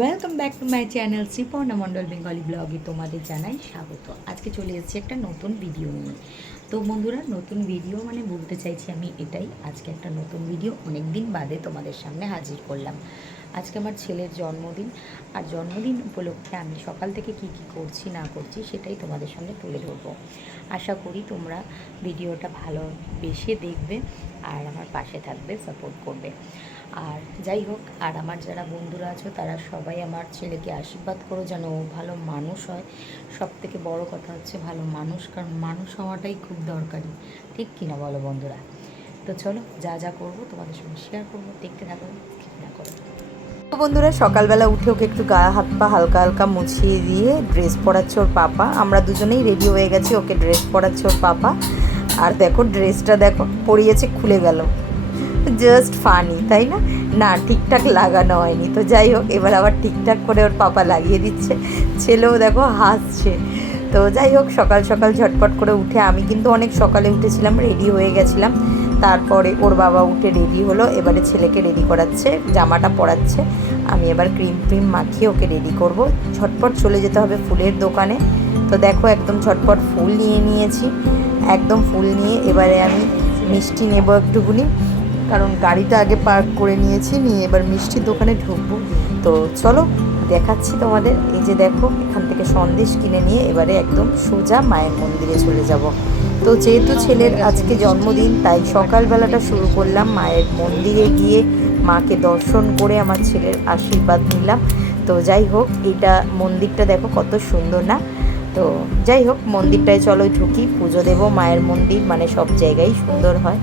Welcome back to my channel Sriparna Mondal Bengali ব্লগে তোমাদের জানাই স্বাগত। আজকে চলে এসেছি একটা নতুন ভিডিও নিয়ে। তো বন্ধুরা, নতুন ভিডিও মানে বলতে চাইছি আমি এটাই, আজকে একটা নতুন ভিডিও অনেক দিন বাদে তোমাদের সামনে হাজির করলাম। আজকে আমার ছেলের জন্মদিন, আর জন্মদিন উপলক্ষে আমি সকাল থেকে কি করছি না করছি সেটাই তোমাদের সামনে তুলে ধরবো। আশা করি তোমরা ভিডিওটা ভালোবেসে দেখবে আর আমার পাশে থাকবে, সাপোর্ট করবে। আর যাই হোক, আর আমার যারা বন্ধুরা আছো তারা সবাই আমার ছেলেকে আশীর্বাদ করো যেন ও ভালো মানুষ হয়। সব থেকে বড় কথা হচ্ছে ভালো মানুষ, কারণ মানুষ হওয়াটাই খুব দরকারি, ঠিক কিনা বলো বন্ধুরা? তো চলো, যা যা করবো তোমাদের সঙ্গে শেয়ার করবো, দেখতে থাকো, ঠিক না করো। তো বন্ধুরা, সকালবেলা উঠে ওকে একটু গা হাত পা হালকা হালকা মুছিয়ে দিয়ে ড্রেস পরাচ্ছে ওর পাপা। আমরা দুজনেই রেডি হয়ে গেছি, ওকে ড্রেস পরাচ্ছে ওর পাপা। আর দেখো ড্রেসটা দেখো পরিয়েছে, খুলে গেল। জাস্ট ফানি, তাই না? না, ঠিকঠাক লাগানো হয়নি। তো যাই হোক, এবার আবার ঠিকঠাক করে ওর পাপা লাগিয়ে দিচ্ছে। ছেলেও দেখো হাসছে। তো যাই হোক, সকাল সকাল ঝটপট করে উঠে, আমি কিন্তু অনেক সকালে উঠেছিলাম, রেডি হয়ে গেছিলাম। তারপরে ওর বাবা উঠে রেডি হলো, এবারে ছেলেকে রেডি করাচ্ছে, জামাটা পরাচ্ছে। আমি এবার ক্রিম মাখিয়ে ওকে রেডি করব। ঝটপট চলে যেতে হবে ফুলের দোকানে। তো দেখো একদম ঝটপট ফুল নিয়ে নিয়েছি, একদম ফুল নিয়ে এবারে আমি মিষ্টি নেব একটুকুনি, কারণ গাড়িটা আগে পার্ক করে নিয়েছি, নিয়ে এবার মিষ্টির দোকানে ঢুকবো। তো চলো দেখাচ্ছি তোমাদের। এই যে দেখো, এখান থেকে সন্দেশ কিনে নিয়ে এবারে একদম সোজা মায়ের মন্দিরে চলে যাব। তো যেহেতু ছেলের আজকে জন্মদিন, তাই সকালবেলাটা শুরু করলাম মায়ের মন্দিরে গিয়ে মাকে দর্শন করে আমার ছেলের আশীর্বাদ নিলাম। তো যাই হোক, এটা মন্দিরটা দেখো কত সুন্দর না? তো যাই হোক, মন্দিরটায় চলো ঢুকি, পুজো দেবো। মায়ের মন্দির মানে সব জায়গায় সুন্দর হয়।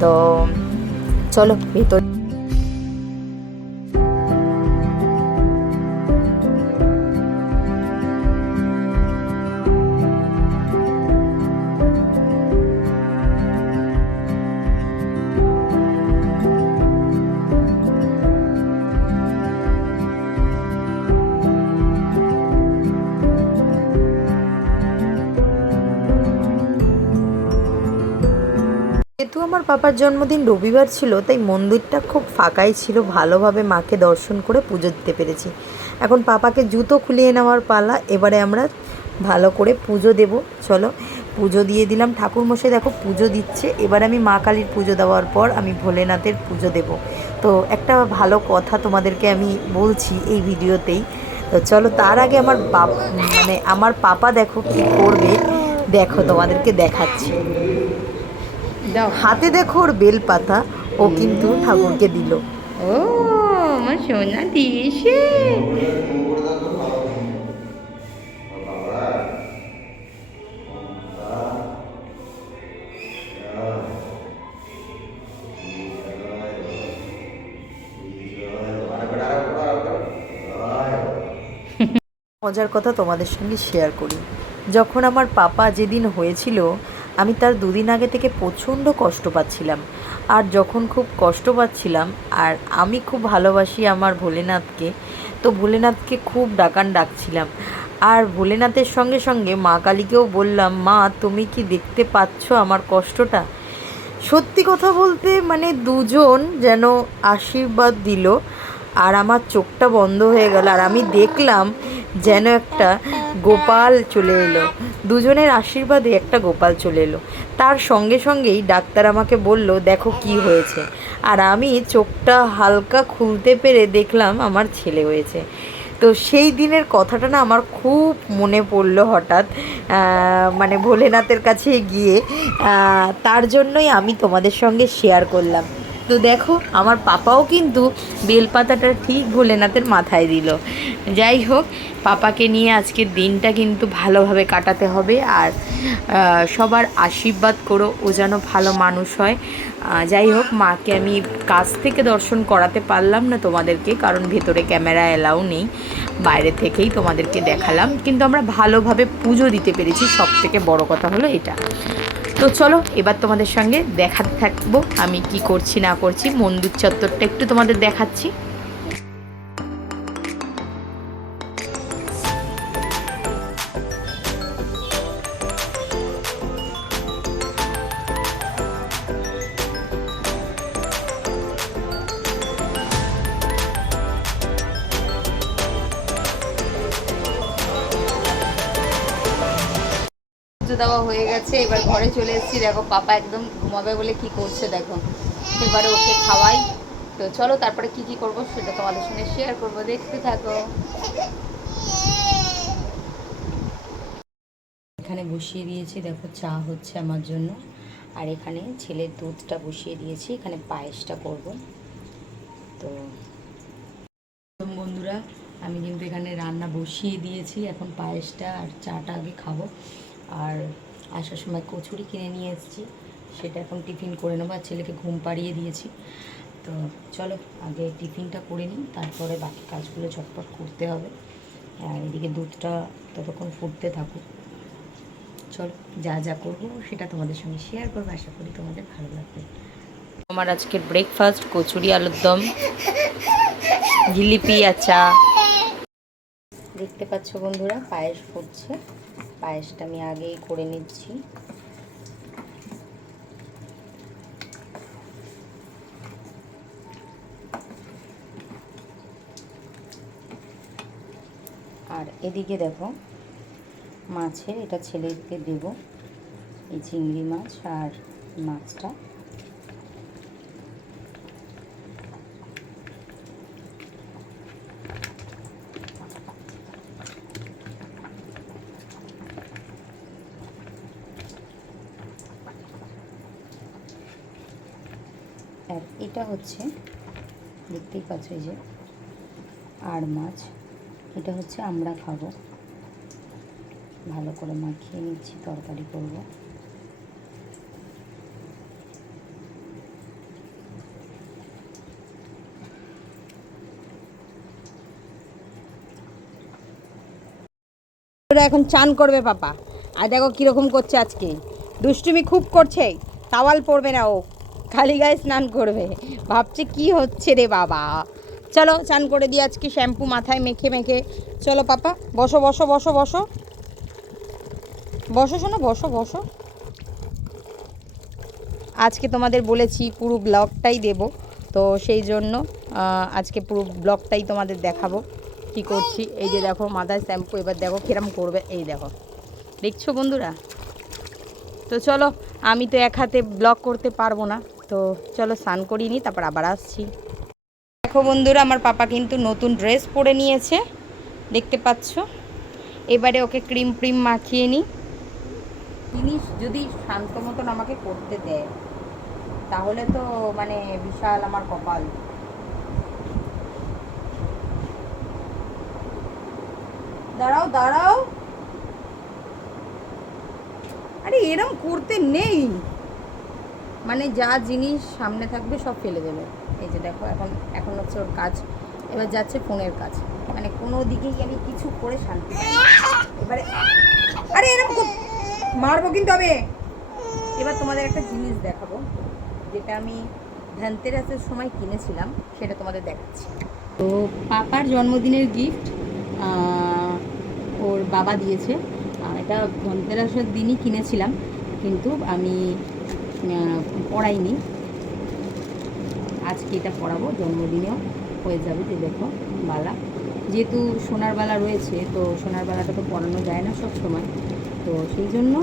তো চলো ভেতর। যেহেতু আমার পাপার জন্মদিন রবিবার ছিল, তাই মন্দিরটা খুব ফাঁকাই ছিল, ভালোভাবে মাকে দর্শন করে পুজো দিতে পেরেছি। এখন পাপাকে জুতো খুলিয়ে নেওয়ার পালা, এবারে আমরা ভালো করে পুজো দেব। চলো পুজো দিয়ে দিলাম। ঠাকুরমশাই দেখো পুজো দিচ্ছে। এবার আমি মা কালীর পুজো দেওয়ার পর আমি ভোলেনাথের পুজো দেব। তো একটা ভালো কথা তোমাদেরকে আমি বলছি এই ভিডিওতেই। তো চলো, তার আগে আমার পাপা দেখো কি করবে, দেখো তোমাদেরকে দেখাচ্ছি। হাতে দেখো ওর বেলপাতা, ও কিন্তু ঠাকুরকে দিল। ও আমার সোনা দিয়েছে। মজার কথা তোমাদের সঙ্গে শেয়ার করি। যখন আমার পাপা যেদিন হয়েছিল, আমি তার দুদিন আগে থেকে প্রচণ্ড কষ্ট পাচ্ছিলাম। আর যখন খুব কষ্ট পাচ্ছিলাম, আর আমি খুব ভালোবাসি আমার ভোলেনাথকে, তো ভোলেনাথকে খুব ডাকছিলাম। আর ভোলেনাথের সঙ্গে সঙ্গে মা কালীকেও বললাম, মা তুমি কি দেখতে পাচ্ছ আমার কষ্টটা? সত্যি কথা বলতে মানে দুজন যেন আশীর্বাদ দিল, আর আমার চোখটা বন্ধ হয়ে গেল, আর আমি দেখলাম যেন একটা গোপাল চলে এলো। দুজনের আশীর্বাদে একটা গোপাল চলে এলো। তার সঙ্গে সঙ্গেই ডাক্তার আমাকে বলল, দেখো কি হয়েছে। আর আমি চোখটা হালকা খুলতে পেরে দেখলাম আমার ছেলে হয়েছে। তো সেই দিনের কথাটা না আমার খুব মনে পড়লো হঠাৎ, মানে ভোলেনাথের কাছে গিয়ে। তার জন্যই আমি তোমাদের সঙ্গে শেয়ার করলাম। তো দেখো, আমার পাপাও কিন্তু বেলপাতাটা ঠিক ভোলেনাথের মাথায় দিল। যাই হোক, পাপাকে নিয়ে আজকের দিনটা কিন্তু ভালোভাবে কাটাতে হবে। আর সবার আশীর্বাদ করো, ও যেন ভালো মানুষ হয়। যাই হোক, মাকে আমি কাছ থেকে দর্শন করাতে পারলাম না তোমাদেরকে, কারণ ভেতরে ক্যামেরা অ্যালাউ নেই, বাইরে থেকেই তোমাদেরকে দেখালাম। কিন্তু আমরা ভালোভাবে পুজো দিতে পেরেছি, সব থেকে বড় কথা হলো এটা। তো চলো এবার তোমাদের সঙ্গে দেখাতে থাকবো আমি কি করছি না করছি। মন্দির চত্বরটা একটু তোমাদের দেখাচ্ছি। পুজো দেওয়া হয়ে গেছে, এবার ঘরে চলে এসেছি। দেখো পাপা একদম ঘুমাবে বলে কি করছে দেখো, এবারে ওকে খাওয়াই। তো চলো তারপরে কি কি করবো সেটা তোমাদের সঙ্গে শেয়ার করবো, দেখতে থাকো। এখানে বসিয়ে দিয়েছি, দেখো চা হচ্ছে আমার জন্য। আর এখানে ছেলের দুধটা বসিয়ে দিয়েছি, এখানে পায়েসটা করব। তো বন্ধুরা, আমি কিন্তু এখানে রান্না বসিয়ে দিয়েছি, এখন পায়েসটা আর চাটা আগে খাবো। আর আসার সময় কচুরি কিনে নিয়ে এসেছি, সেটা এখন টিফিন করে নেবো। আর ছেলেকে ঘুম পাড়িয়ে দিয়েছি। তো চলো আগে টিফিনটা করে নিই, তারপরে বাকি কাজগুলো ঝটপট করতে হবে। আর এদিকে দুধটা ততক্ষণ ফুটতে থাকুক। চলো যা যা করবো সেটা তোমাদের সঙ্গে শেয়ার করবো, আশা করি তোমাদের ভালো লাগবে। আমার আজকের ব্রেকফাস্ট কচুরি, আলুর দম, জিলিপি আর চা। দেখতে পাচ্ছ বন্ধুরা, পায়েস ফুটছে। পায়েসটা আমি আগেই করে নিচ্ছি। আর এদিকে দেখো মাছের, এটা ছেলেকে দেব, এই চিংড়ি মাছ আর মাছটা। আর এটা হচ্ছে, দেখতেই পাচ্ছ এই যে আর মাছ, এটা হচ্ছে আমরা খাবো। ভালো করে মাখিয়ে নিচ্ছি, তরকারি করব। এখন চান করবে পাপা, আর দেখো কিরকম করছে আজকে, দুষ্টুমি খুব করছে। টাওয়াল পরবে না ও, খালি গায়ে স্নান করবে। ভাবছে কি হচ্ছে রে বাবা। চলো চান করে দিয়ে আজকে শ্যাম্পু মাথায় মেখে মেখে। চলো পাপা বসো বসো বসো বসো বসো, শোনো বসো বসো। আজকে তোমাদের বলেছি পুরো ব্লগটাই দেব, তো সেই জন্য আজকে পুরো ব্লগটাই তোমাদের দেখাবো কি করছি। এই যে দেখো মাথায় শ্যাম্পু, এবার দেখো কিরম করবে, এই দেখো, দেখছো বন্ধুরা। তো চলো, আমি তো এক হাতে ব্লগ করতে পারবো না, তো চলো স্নান করিয়ে নিই, তারপর আবার আসছি। দেখো বন্ধুরা, আমার পাপা কিন্তু নতুন ড্রেস পরে নিয়েছে, দেখতে পাচ্ছ। এবারে ওকে ক্রিম প্রিম মাখিয়ে নিই। জিনিস যদি শান্ত মতন আমাকে করতে দেয় তাহলে তো মানে বিশাল আমার কপাল। দাঁড়াও দাঁড়াও, আরে এরম করতে নেই, মানে যা জিনিস সামনে থাকবে সব ফেলে দেবে। এই যে দেখো, এখন এখন হচ্ছে ওর কাজ, এবার যাচ্ছে ফোনের কাজ, মানে কোনো দিকেই আমি কিছু করে শান্তি পাই না। এবারে আরে এরকম মারবো কিন্তু হবে। এবার তোমাদের একটা জিনিস দেখাবো, যেটা আমি ধনতেরাসের সময় কিনেছিলাম, সেটা তোমাদের দেখাচ্ছি। তো পাপার জন্মদিনের গিফট ওর বাবা দিয়েছে। এটা ধনতেরাসের দিনই কিনেছিলাম, কিন্তু আমি পড়াইনি। আজকে এটা পড়াবো, জন্মদিনেও হয়ে যাবে। যে দেখো বালা, যেহেতু সোনার বালা রয়েছে, তো সোনার বালাটা তো পরানো যায় না সব সময়, তো সেই জন্য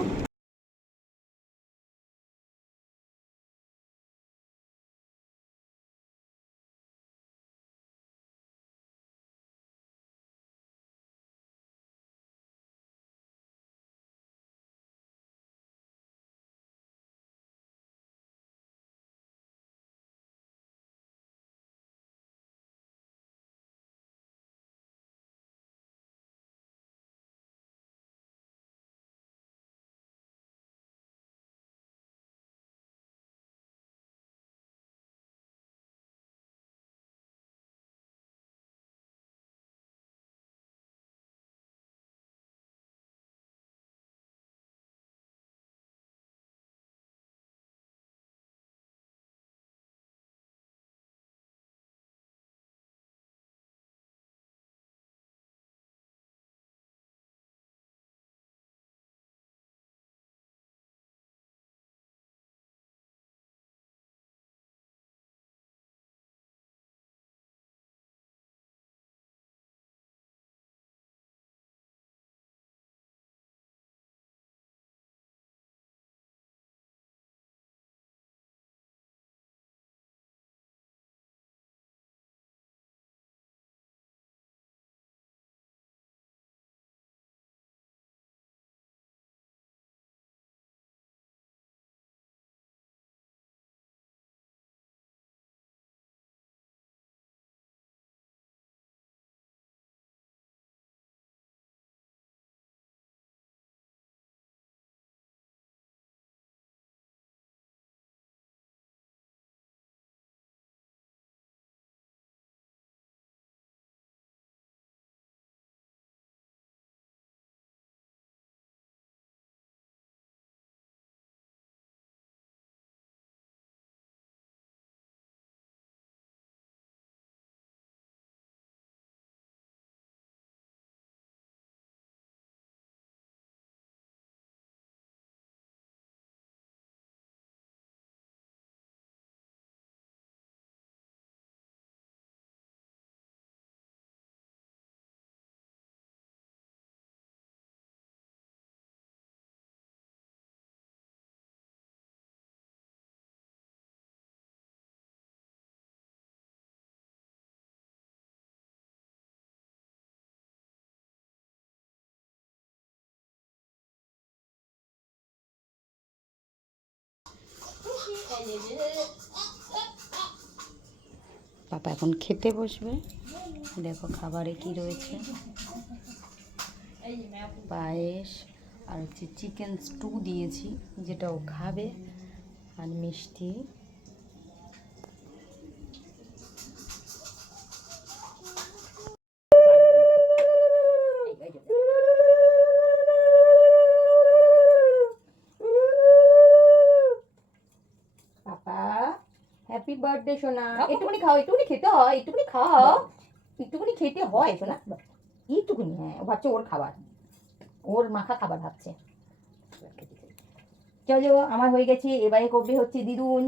পাপা এখন খেতে বসবে। দেখো খাবারে কি রয়েছে, পায়েস আর হচ্ছে চিকেন স্টু দিয়েছি, যেটা ও খাবে, আর মিষ্টি। পাপা হ্যাপি বার্থডে সোনা। একটুখানি খাও, একটুখানি খেতে হয়, একটুখানি খাও, একটুখানি খেতে হয় সোনা, একটুখানি। হ্যাঁ, ও ভাবছে ওর খাবার, ওর মাখা খাবার ভাবছে। চলো আমার হয়ে গেছে, এবারে করবে হচ্ছে দিদুন।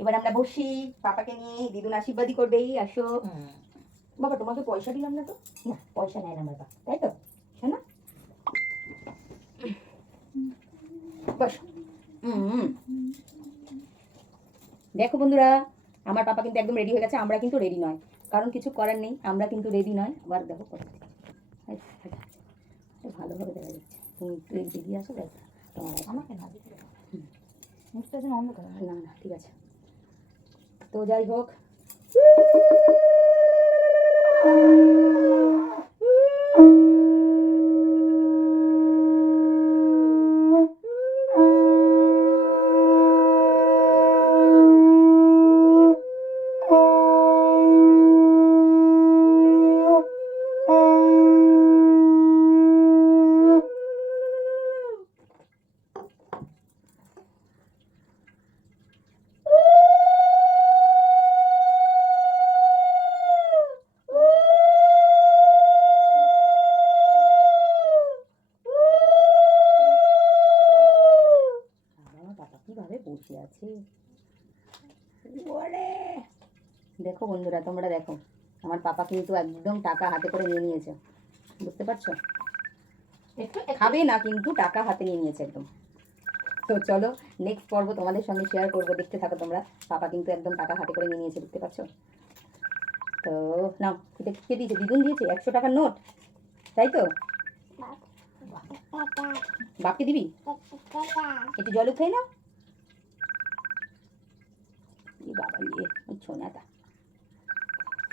এবার আমরা বসি পাপাকে নিয়ে, দিদুন আশীর্বাদই করবেই। আসো বাবা, তোমাকে পয়সা দিলাম না তো? না, পয়সা নেয় না বাবা, তাই তো শোনা? বসো। দেখো বন্ধুরা, আমার পাপা কিন্তু একদম রেডি হয়ে গেছে, আমরা কিন্তু রেডি নয়, কারণ কিছু করার নেই, আমরা কিন্তু রেডি নয়। আবার দেখো কথা ভালোভাবে দেখা যাচ্ছে। তুমি একটু এগিয়ে আসো, দেখ তোমার আমাকে না দিতে মুখটা যেন অন্ধকার। না না, ঠিক আছে। তো যাই হোক, কিভাবে বসে আছে দেখো বন্ধুরা, তোমরা দেখো, আমার পাপা কিন্তু একদম টাকা হাতে করে নিয়ে নিয়েছে, বুঝতে পারছো? খাবে না কিন্তু টাকা হাতে নিয়ে নিয়েছে একদম। তো চলো নেক্সট পর্ব তোমাদের সঙ্গে শেয়ার করবো, দেখতে থাকো তোমরা। পাপা কিন্তু একদম টাকা হাতে করে নিয়ে নিয়েছে, বুঝতে পারছো? তো নাও, এটা কে দিয়েছে? দিদুন দিয়েছে 100 টাকার নোট, তাই তো? বাপকে দিবি? একটু জল খেয়ে নাও। বাবা ছোনাটা,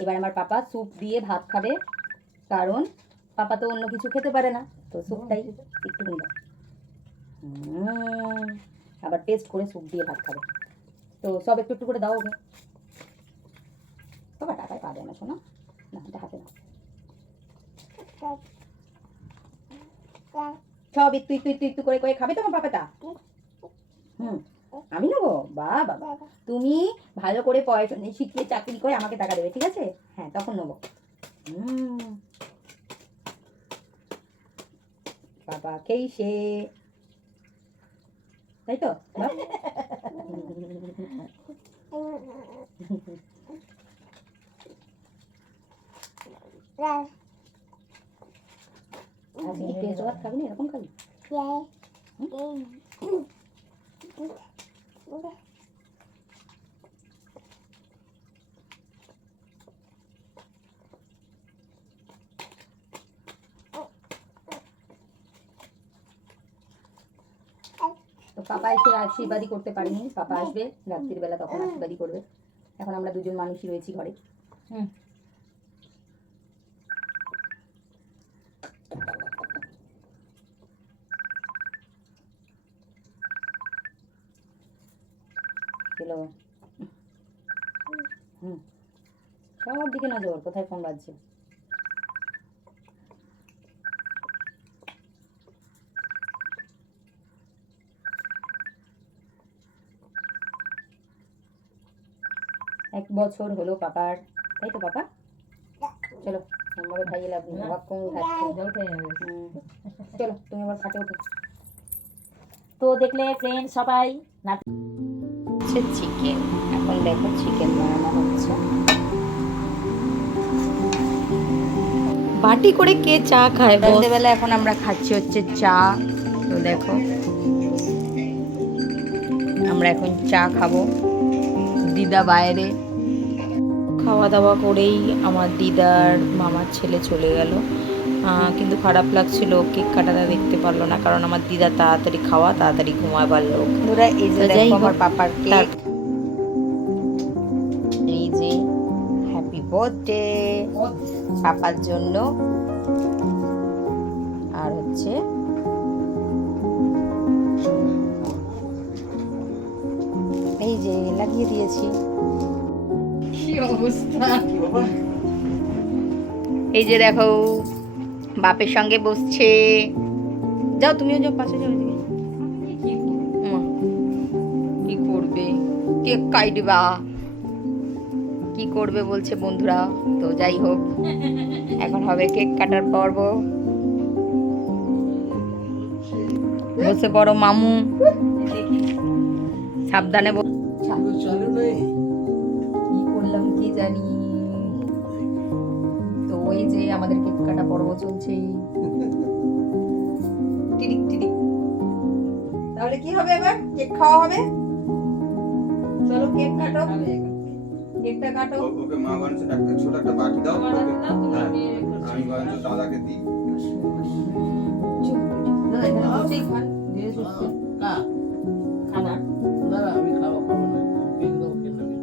এবার আমার পাপা স্যুপ দিয়ে ভাত খাবে, কারণ পাপা তো অন্য কিছু খেতে পারে না, তো স্যুপটাই একটু নিয়ে দাও। আবার টেস্ট করে স্যুপ দিয়ে ভাত খাবে, তো সব একটু একটু করে দাও ওকে। বাবা টাকায় পাবে না শোনা, না এটা হাতে না, সব একটু একটু একটু একটু করে করে খাবে তোমার পাপাটা। আমি নেবো? বাবা তুমি ভালো করে পয়সা শিখিয়ে চাকরি করে আমাকে টাকা দেবে, ঠিক আছে? হ্যাঁ, তখন নেবো। পাপাকেই সে, তাই তো? খাবি না, এরকম খাবি? তো পাপা এসে আশীর্বাদই করতে পারিনি, পাপা আসবে রাত্রির বেলা, তখন আশীর্বাদই করবে। এখন আমরা দুজন মানুষই রয়েছি ঘরে। চলো, সব দিকে নজর, কোথায় ফোন বাজছে। এক বছর হলো পাপার, তাই তো পাপা? চলো আমাকে খাইয়ে লাভ নেই, বাবা কোন খাচ্ছে, চলো তুমি আবার খাটে ওঠো। তো দেখলে ফ্রেন্ড সবাই, চিকেন, এখন দেখো চিকেন বানানো হচ্ছে। বাটি করে কে চা খায়? সন্ধ্যেবেলা এখন আমরা খাচ্ছি হচ্ছে চা। তো দেখো আমরা এখন চা খাবো, দিদা বাইরে। খাওয়া দাওয়া করেই আমার দিদার মামার ছেলে চলে গেল, কিন্তু খারাপ লাগছিল, কেক কাটাটা দেখতে পারলো না, কারণ আমার দিদা তাড়াতাড়ি খাওয়া, তাড়াতাড়ি ঘুমাবার লোক। এই যে দেখো আমার পাপার কেক, বার্থডে পাপার জন্য। আর হচ্ছে এই যে লাগিয়ে দিয়েছি। কি অবস্থা! এই যে দেখো বাপের সঙ্গে বসছে। যাও তুমিও যাও, পাশে যাও। কি করবে, কেক কাটবা, কি করবে বলছে বন্ধুরা। তো যাই হোক, এখন হবে কেক কাটার পর্ব। বসে পড়ো মামু, সাবধানে। কি করলাম কি জানি। তো ওই যে আমাদের কেক কাটা পর্ব চলছে। টিরিক টিরিক। তাহলে কি হবে, এবার কেক খাওয়া হবে। চলো কেক কাটো, কেকটা কাটো। ওকে মা বানছে একটা ছোট একটা বাটি দাও। আমি বানছে দাদাকে দিই। না এখানে বসেই খান, ধীরে সুস্থে। খানা না আমি খাবো না, এগুলো ওকে নেবে।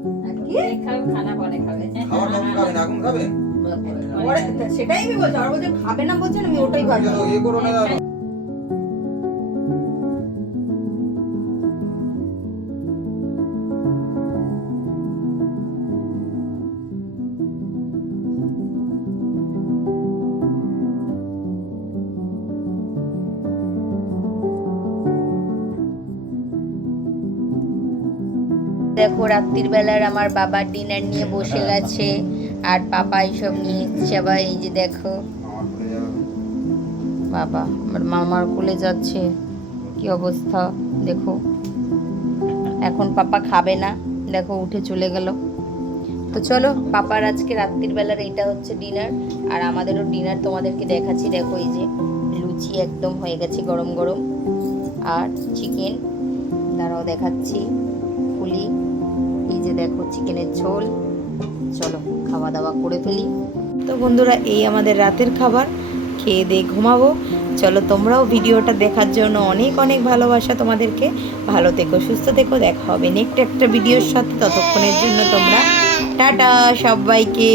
কি খাবে, খানা পরে খাবে। খাওয়া কখন খাবেন, এখন খাবেন? না পরে খাবো। পরে সেটাই আমি বলছি, আর বলছে খাবে না বলছেন, আমি ওটাই ভাবছি। ইয়ে করো না। দেখো রাত্রির বেলার আমার বাবা ডিনার নিয়ে বসে গেছে, আর পাপা এইসব নিয়ে এসছে আবার। এই যে দেখো আমার ভুলে যাবে। বাবা আমার মামার কোলে যাচ্ছে, কি অবস্থা দেখো। এখন পাপা খাবে না, দেখো উঠে চলে গেল। তো চলো, পাপার আজকে রাত্রির বেলার এইটা হচ্ছে ডিনার, আর আমাদেরও ডিনার তোমাদেরকে দেখাচ্ছি। দেখো এই যে লুচি একদম হয়ে গেছে গরম গরম, আর চিকেন, দাঁড়াও দেখাচ্ছি, পুলি। এই যে দেখো চিকেনের ঝোল। চলো খাওয়া দাওয়া করে ফেলি। তো বন্ধুরা, এই আমাদের রাতের খাবার, খেয়ে দিয়ে ঘুমাবো। চলো তোমরাও ভিডিওটা দেখার জন্য অনেক অনেক ভালোবাসা তোমাদেরকে। ভালো থেকো, সুস্থ থেকো, দেখা হবে নেক্সট একটা ভিডিওর সাথে। ততক্ষণের জন্য তোমরা টাটা সবাইকে।